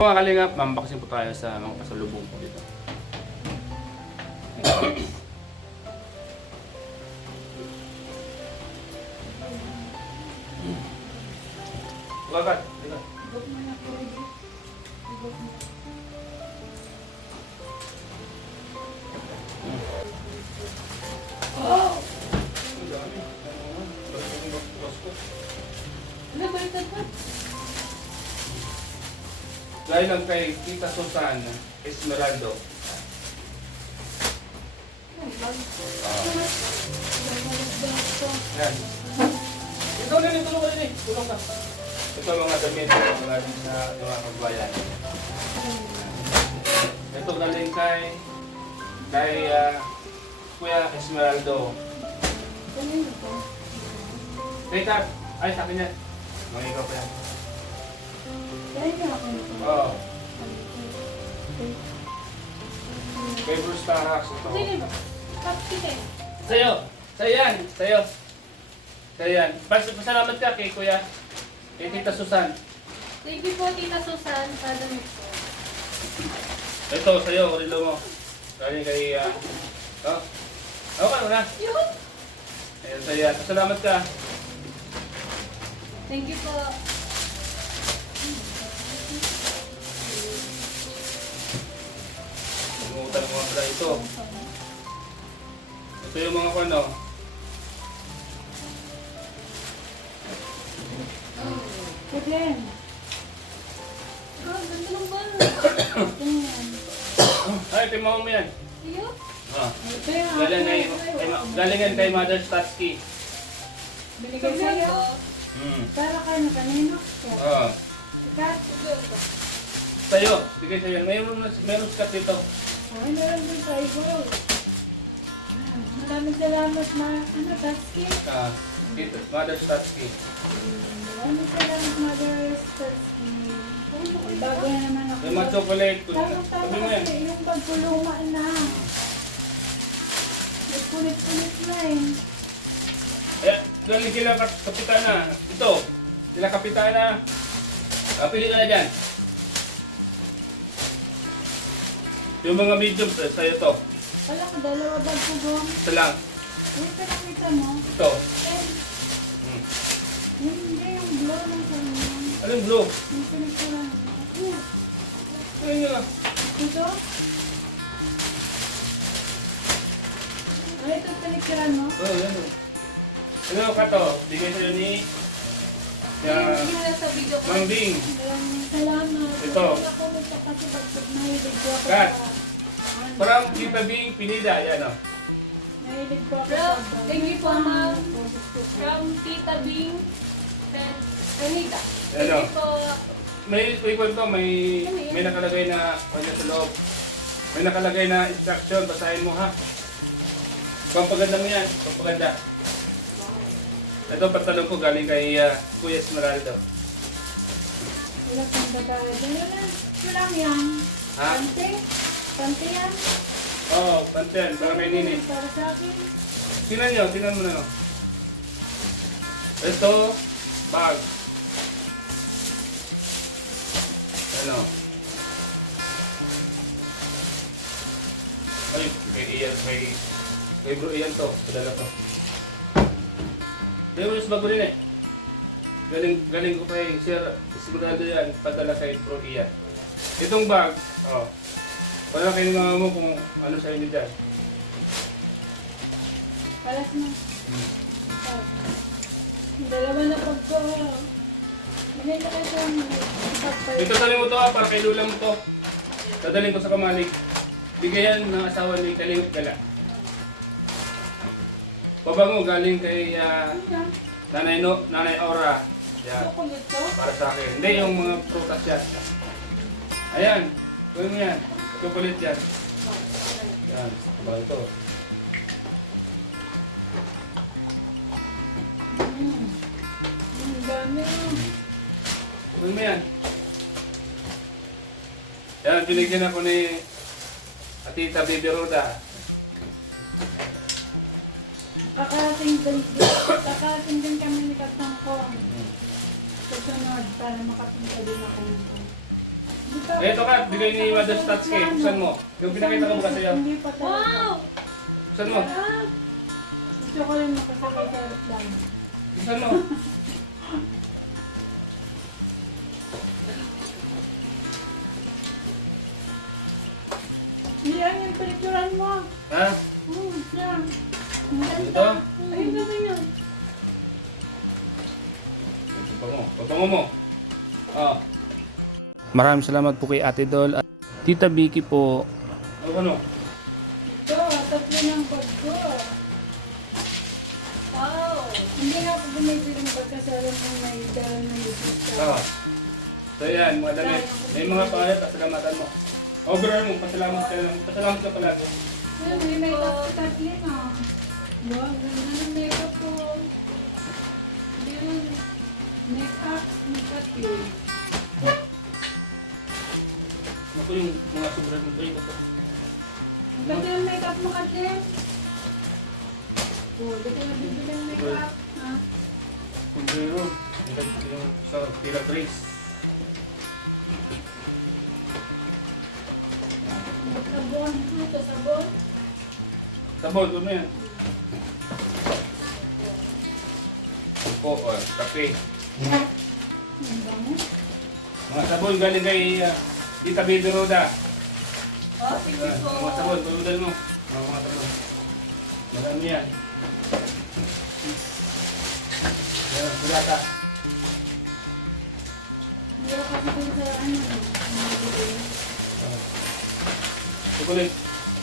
Mga kalingap, unboxing po tayo sa mga pasalubong po dito. Lagat, lagat. Oh! Ano ba ito ba? Dahil lang kay Tita Susan Esmeraldo. Yan. Ito na rin, tulong ka rin eh. Tulong ka. Ito mga damit mga kabayan. Ito galing kay Kuya Esmeraldo. Kanino to? Teka, ay sa akin yan. Mga ikaw pa yan. Dahil na ako nito. Oo. Kay Bruce Tarax ito. Sige ba? Stop sige. Sa'yo! Sa'yo yan! Sa'yo! Sa'yo yan. Pasalamat ka kay Kuya. Kay Tita Susan. Thank you po, Tita Susan. Sa damit po. Ito, sa'yo, rilo mo. Galing kay, oh. Okay mo na. Yun! Ayan, sa'yo yan. Pasalamat ka. Thank you po. Umutan mo pala ito. Ito yung mga kano. Again. Ah, ganda ng bala. Ganyan. Ay, timaw mo yan. Iyo? Ah. Ito yung Galing yan kay Mother Statsky. Binigay sa'yo. Para kayo na kanino. Oo. Sikat. Sa'yo. Bigay sa'yo. Mayroon sikat dito. Ay, meron din sa iyo. Maraming salamat na, Tatsky. Ah. Mother Statsky. Maraming salamat, Mother Tatsky. Bago na naman ako. Yung mga chocolate. Tama Sabi mo yan. kasi yung pagkuluma na. Nagpunit-punit na eh. Eh, galing sila kapitana. Ito. Sila kapitana. Pili ka na dyan. Yung mga medium, sa'yo to. Wala ka, dalawa bag ko gom. Ito lang. Yung pinakita mo. Ito. Eh, Hmm. yung hindi yung blue ng kanya. Anong blue? Yung pinakita mo. Ayun yun ah. Ito? Ay, ito pinakita mo. Oo, yan o. Ano ka to? Bigay sa'yo ni Hindi na sa video ko. Mang Bing. Maraming salamat. Ito. Kasi ako magpapasibag pag nahilig ko ako Kat. sa... From Tita Bing Pinida. Yan o. Nahilig ko ako Bro, sa... thank you po, ma'am. From... From Tita Bing and Anita. Ano? Thank you po. May kwento, may nakalagay na kanya sa loob. May nakalagay na instruction. Basahin mo ha. Pampaganda mo yan. Pampaganda. Ito pantalon ko galing kay Kuya Esmeraldo. Wala kang babae. Ano na? Ito lang yan. Ha? Pante? Pante yan? Oo, panten. Para kay Nini. Para sa akin. Tingnan mo na no. Ito, bag. Ano? Ay, kay bro Ian to. Padala to. Dahil mas bago rin eh. Galing ko kay Sir Esmeraldo yan. Padala kay bro Ian. Itong bag, oh. Wala kayo mga mo kung ano sa inyo dyan. Palas mo. Dalawa na pag ko. Bigay na kayo sa Ito tali mo to ha, para kay Lula mo to. Dadalhin ko sa Kamalig. Bigyan ng asawa ni Kalingap Gala. Pabango galing kay Nanay Aura. Yan. Chocolate to? Para sa akin. Hindi, yung mga prutas yan. Ayan. Gawin mo yan. Chocolate yan. Yan. Ba ito. Ang dami. Gawin mo yan. Yan, binigyan ako ni Tita Baby Roda. Kakarating din kami ni Katangkong. Susunod para makapunta din ako nito. Ito ka, bigay ni Mother Stats kay. Buksan mo. Yung pinakita ko ba sa'yo? Hindi pa talaga. Wow! Buksan mo. Gusto ko rin makasakay sa aeroplano. Buksan mo. Yan yung pinicturan mo. Ha? Yan. Ang Ito? ganda. Ay, ang ganda yun. Patungo mo. Oh. Maraming salamat po kay Ate Dol at Tita Vicky po. Ano? Ito, tatlo ng bag ko. Wow! Hindi nga ako bumibili ng bag kasi alam mo may dala na yung Ah. So yan, mga damit. May mga pangalan, pasalamatan mo. Overall mo, pasalamat ka lang. Pasalamat ka palagi. Yan, may makeup ko tatlo na. Wow, ang ganda ng makeup ko. Hindi naman makeup yun. Ako yung mga sobrang ito. Ang ganda ng makeup mo kasi. Oh, di ko nabibili ng makeup. Ha? Sombrero. Yung sa Tila Grace. Sabon. Ito, sabon. Sabon, ano yan? Po, kape. Ang bango. Mga sabon galing kay Tita Baby Roda. Oh, thank you po. Mga sabon, pagudal mo. Mga sabon. Marami yan. Yan, bulata. Hindi ako kasi kung sa ano. Nabibili. Chocolate.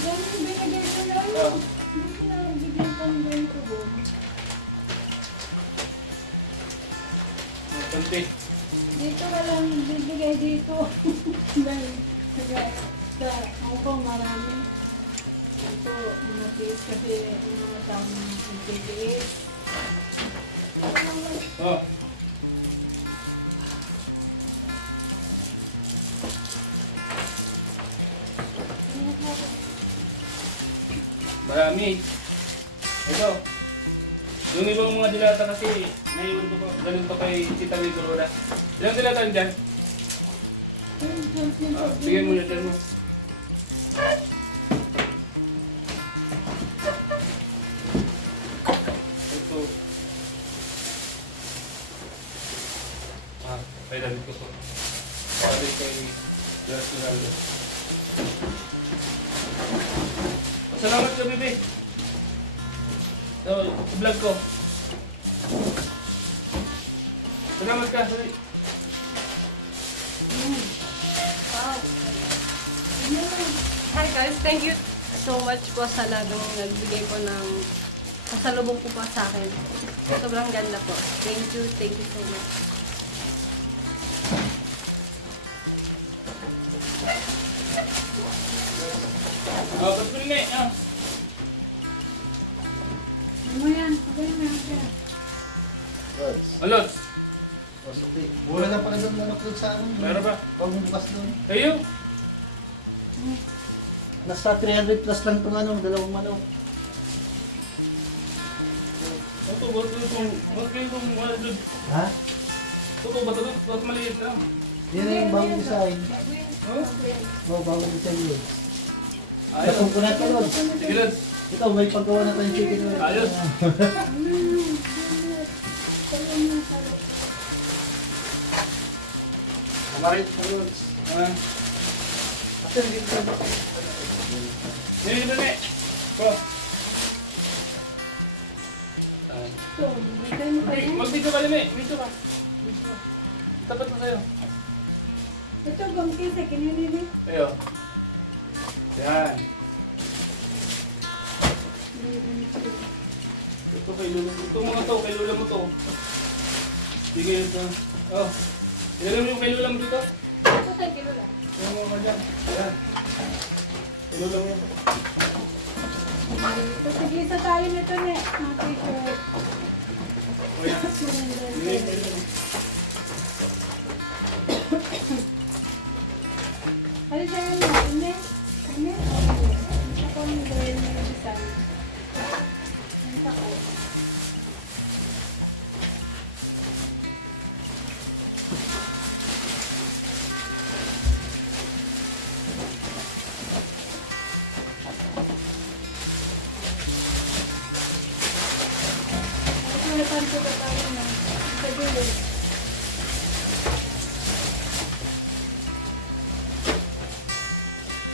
Yan yung binigay ko na ano. Ah. Hindi ko na bigyan pang ganito ko. Konti. Dito ka lang bibigay dito. Dahil sa Hong Kong marami. Ito, matiis kasi mga tamang pagtitiis. Oh. Marami. Ito. Yung ibang mga dilata kasi, naiwan ko pa, ganun pa kay Tita Baby Roda. Ilang dilata dyan? Bigyan mo dyan mo. Ito. Kay David ko po. Kaya kay Geras Ronaldo. Salamat ka, Bibi. So, vlog ko. Salamat ka. Sorry. Wow! Hi guys, thank you so much po sa lagong nagbigay po ng pasalubong po pa sa akin. Sobrang ganda po. Thank you so much. Ba't mo na eh? Ano mo yan? Ano yan? Alots, Mura na pala doon manok sa amin. meron ba? Bagong bukas doon. Kayo? Nasa 300 plus lang itong ano, dalawang manok. Ito, ba't kayo itong malod? Ha? Ito, ba't maliit lang? Yan na yung bagong design. Oh? Oo, bagong design yun. Ayos. Tapos ko na ito, Lods. Sige, Lods. Ikaw, may paggawa na tayong chicken. Lods. Ayos. Kamarit po, Lods. Ate, hindi ko na. Nini, nini. Ko. Ito, may ganun pa yan. Mag-video ka, Nini. Video ka. Tapat mo sa'yo. Ito, gumkis eh, kinilili. Ayo. Yan. Ito kay Lula. Ito mga to, kay Lula mo to. Sige ito. Oh. Ilalim mo yung kay Lula mo dito. Ito tayo kilo lang. Yung mga dyan. Yan. Kay Lula mo yan. Sige, isa tayo nito ne. Mga t-shirt. O yan. Sige, kay Lula. Ano sa'yo mo? Hindi? Hindi? Ako ang gawin mo yung design. Ang takot.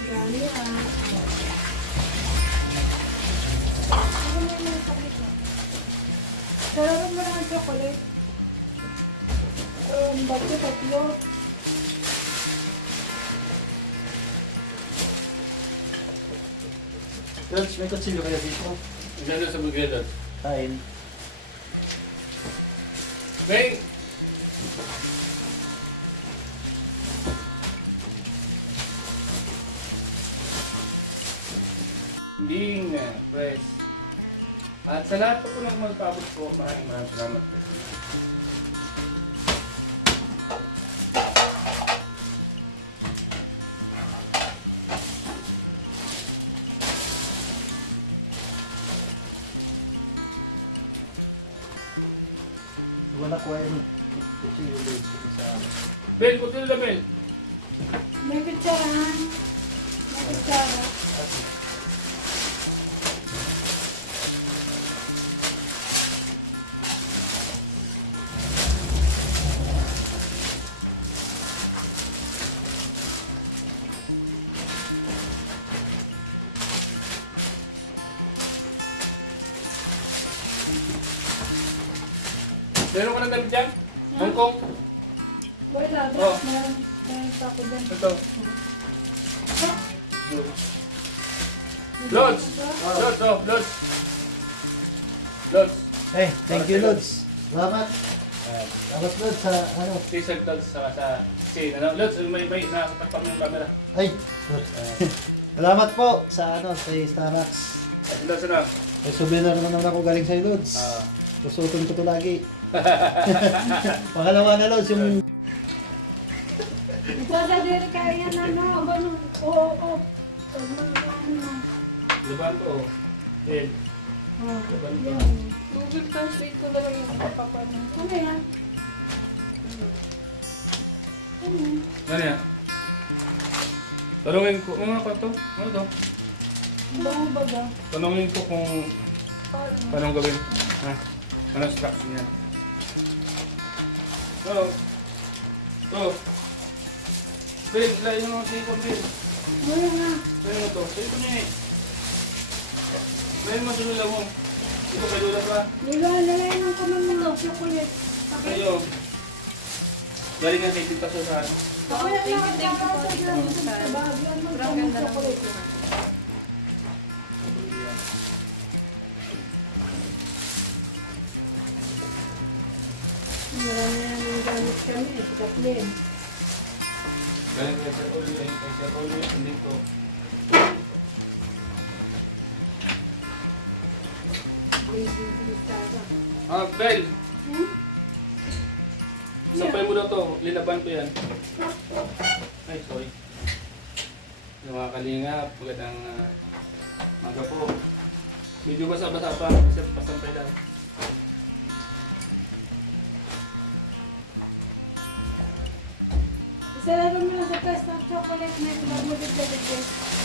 Gani Ano na yung chocolate na? Sarap mo lang ang chocolate. Ba't yung tatlo? Lods, may kutsilyo kaya dito. Ganda sa bugay doon. Kain. Beng! Ding, press. At sa lahat po ng magpapos po, maraming salamat po. Wala ko yung kutsilyo Lods sa Bel, kutil na Bel. May kutsarahan. May kutsara. Meron ka ng damit dyan? Hong Kong? Wala. Oh. Meron pa ako dyan. Ito. Lods! Lods, oh, Lods. Lods. Hey, thank you Lods. Salamat. Salamat Lods sa ano. T-shirt Lods sa scene. Ano? Lods, may nakatakpan mo yung camera. Ay, Lods. Salamat po sa ano, kay Starbucks. At Lods, ano? May souvenir naman ako galing sa Lods. Ah. Susutin ko to lagi. Pangalawa na Lods, yung Sasadiri kaya yan ano. Oo. Laban ko, oh. Bel. Oh, Laban ko. yan. Google Translate ko na lang yung papapanin. Ano yan? Ano? Ano yan? Tanungin ko, ano pa to? Ano to? Bango baga. Tanungin ko kung paano gawin. Ha? Ano instruction niya? Oh. Oh. Bel, layo mo si Ipon, Bel. Ano nga? Layo mo to. Layo ko niya eh. Layo mo sunula mo. Ito kayo na pa. Nilalayan ang kamay mo ng chocolate. Kayo. Galing nga kay Tita Susan. Ako yan Thank you, lang thank you po. sa bagyan mo Sobrang ng ganda ng chocolate. buko. Marami na yung gamit kami. Si Kathleen. Galing kay Sir Uli. Kay Sir Uli. Hindi ko. Baby Tara. Ah, Bel. Hmm? Sampay mo daw to. Linaban ko yan. Ay, sorry. Yung mga kalingap. Magandang maga po. Medyo basa-basa pa. Kasi pasampay lang. Isarado mo lang sa press ng chocolate na yung magmulid-lulid.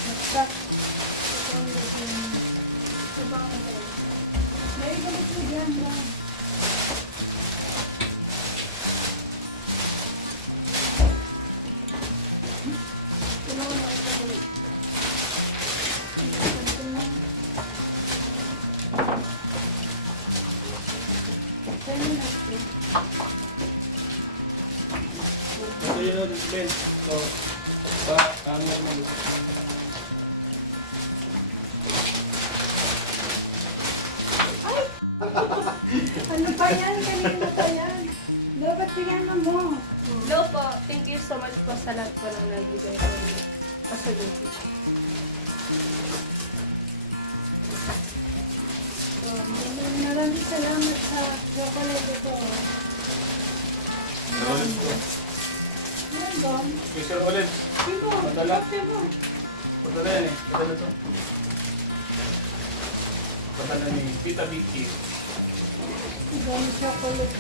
Nagsak. Ito ang lagyan. Sabang ito. May galit mo dyan lang. Tulungan mo ito ko. Inisan ko lang. Saan mo natin? Ito yun, Ben. So, camera mo. Ano pa yan? Kanina pa yan. Dapat tingnan mo. Hello po. Thank you so much po sa lahat po ng nagbigay ko ng pasalubong. Maraming salamat sa chocolate ito. Ulit ko. Yan ba? Mr. Ulit. Dito, Padala. kape mo. Padala yan eh. Padala to. Padala ni Tita Vicky. Ibang chocolate.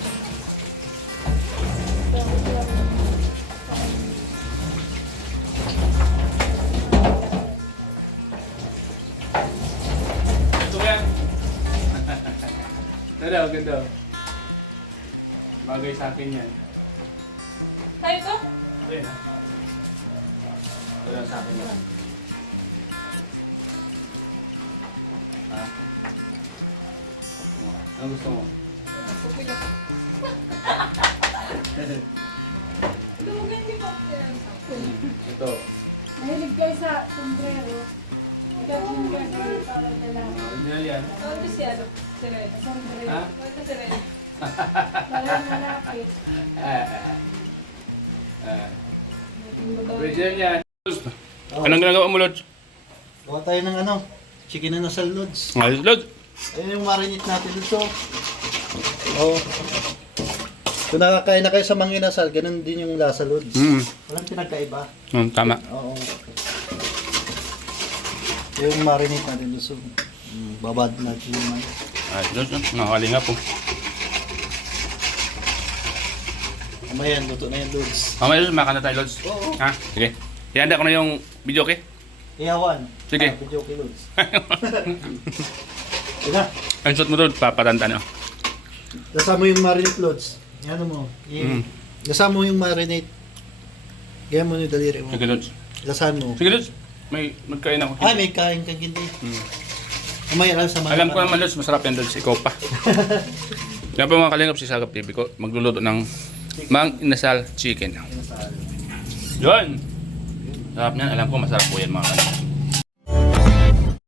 Ito yan. Ganda, ganda. Bagay sa akin yan. Tayo to? Ito yan ha. Wala sa akin yan. Ano gusto mo? Lugan niyo po. Ito. Mahilig kayo sa sombrero. Ikat yung gagawin para lalaki. Original yan. Ano siya? Sirel. Sombrero. Ha? Ano sirel? Para lalaki. Yung babae. Original yan. Anong ginagawa mo, Lods? Gawa tayo ng ano, chicken na nasa lods. Ayos, Lods. Ayun yung marinate natin dito. Oo. Kung nakakain na kayo sa manginasal, ganun din yung lasa lods. Walang pinagkaiba. Tama. Oo. Yung marinate natin dito. Babad natin yung ano. Ayos, Lods. Nakakalinga po. Mamaya yan, luto na yan lods. Mamaya, Lods, maka na tayo, Lods. Oo. Ha? Sige. Ihanda ko na yung video, okay? Iyawan. Sige. Video kay lods. Yun na. Ang shot mo doon, paparanta na. Lasa mo yung marinate lods. Yan mo. Lasa mo yung marinate. Gaya mo yung daliri mo. Sige, Lods. Lasahan mo. Sige, Lods. May magkain ako. Ay, may kain kang hindi. Mamaya lang sa Alam ko naman, Lods, masarap yan, Lods. Ikaw pa. Kaya pa mga kalingap si Sagap TV ko, magluluto ng Mang Inasal Chicken. Yun! Sarap niyan. Alam ko, masarap po yan mga kalingap.